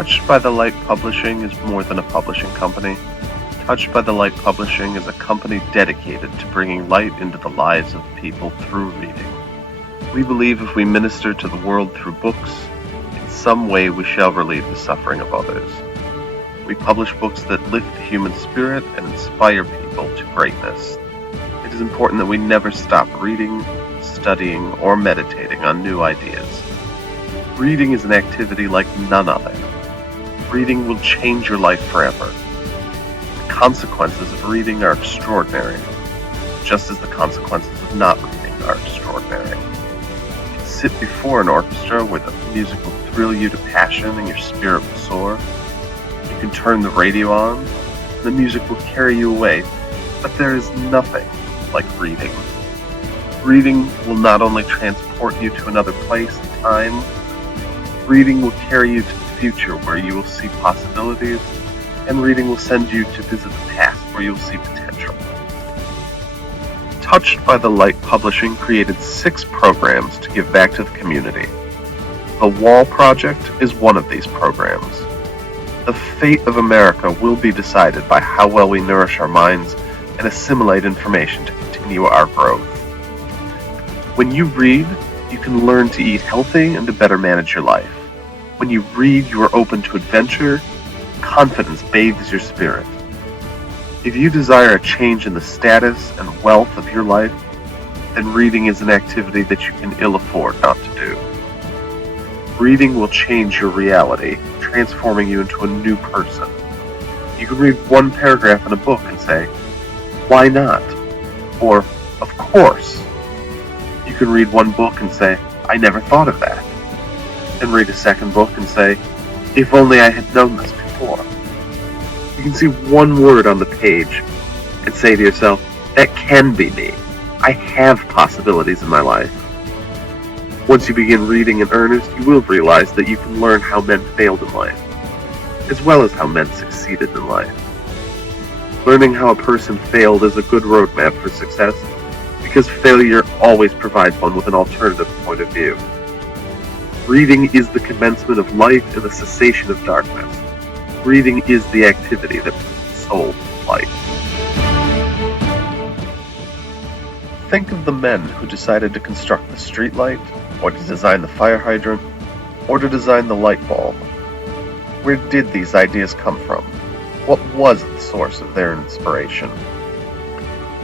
Touched by the Light Publishing is more than a publishing company. Touched by the Light Publishing is a company dedicated to bringing light into the lives of people through reading. We believe if we minister to the world through books, in some way we shall relieve the suffering of others. We publish books that lift the human spirit and inspire people to greatness. It is important that we never stop reading, studying, or meditating on new ideas. Reading is an activity like none other. Reading will change your life forever. The consequences of reading are extraordinary, just as the consequences of not reading are extraordinary. You can sit before an orchestra where the music will thrill you to passion and your spirit will soar. You can turn the radio on, and the music will carry you away, but there is nothing like reading. Reading will not only transport you to another place and time, reading will carry you to the future where you will see possibilities, and reading will send you to visit the past where you will see potential. Touched by the Light Publishing created 6 programs to give back to the community. The Wall Project is one of these programs. The fate of America will be decided by how well we nourish our minds and assimilate information to continue our growth. When you read, you can learn to eat healthy and to better manage your life. When you read, you are open to adventure. Confidence bathes your spirit. If you desire a change in the status and wealth of your life, then reading is an activity that you can ill afford not to do. Reading will change your reality, transforming you into a new person. You can read one paragraph in a book and say, "Why not?" Or, "Of course." You can read one book and say, "I never thought of that." And read a second book and say, "If only I had known this before." You can see one word on the page and say to yourself, "That can be me. I have possibilities in my life." Once you begin reading in earnest, you will realize that you can learn how men failed in life, as well as how men succeeded in life. Learning how a person failed is a good roadmap for success, because failure always provides one with an alternative point of view. Reading is the commencement of light and the cessation of darkness. Reading is the activity that puts the soul to flight. Think of the men who decided to construct the streetlight, or to design the fire hydrant, or to design the light bulb. Where did these ideas come from? What was the source of their inspiration?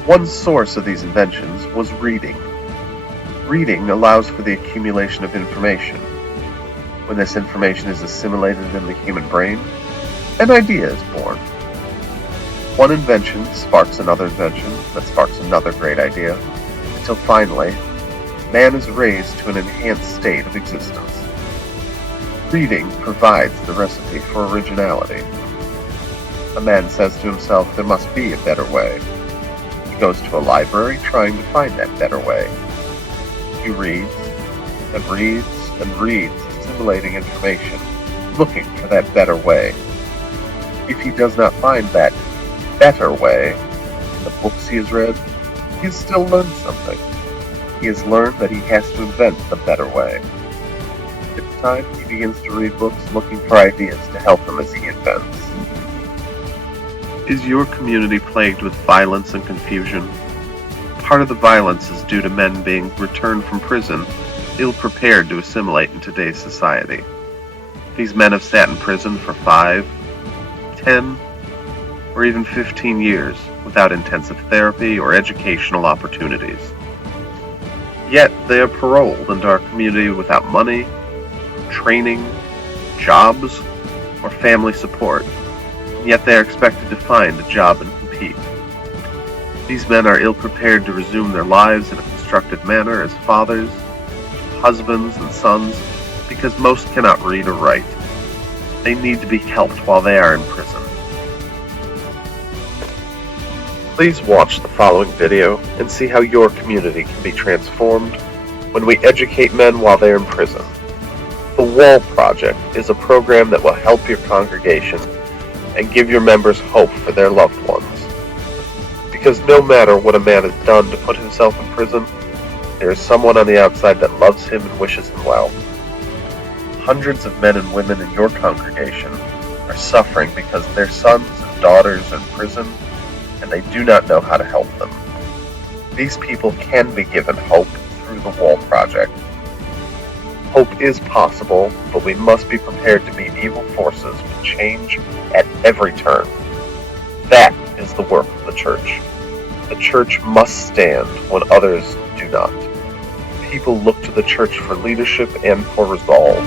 One source of these inventions was reading. Reading allows for the accumulation of information. When this information is assimilated in the human brain, an idea is born. One invention sparks another invention that sparks another great idea, until finally, man is raised to an enhanced state of existence. Reading provides the recipe for originality. A man says to himself, there must be a better way. He goes to a library trying to find that better way. He reads, and reads, and reads, assimilating information, looking for that better way. If he does not find that better way in the books he has read, he has still learned something. He has learned that he has to invent the better way. It's time he begins to read books looking for ideas to help him as he invents. Is your community plagued with violence and confusion? Part of the violence is due to men being returned from prison, ill-prepared to assimilate in today's society. These men have sat in prison for 5, 10, or even 15 years without intensive therapy or educational opportunities. Yet they are paroled into our community without money, training, jobs, or family support, and yet they are expected to find a job and compete. These men are ill-prepared to resume their lives in a constructive manner as fathers, husbands, and sons, because most cannot read or write. They need to be helped while they are in prison. Please watch the following video and see how your community can be transformed when we educate men while they are in prison. The Wall Project is a program that will help your congregation and give your members hope for their loved ones. Because no matter what a man has done to put himself in prison, there is someone on the outside that loves him and wishes him well. Hundreds of men and women in your congregation are suffering because their sons and daughters are in prison, and they do not know how to help them. These people can be given hope through the Wall Project. Hope is possible, but we must be prepared to meet evil forces with change at every turn. That is the work of the church. The church must stand when others do not. People look to the church for leadership and for resolve.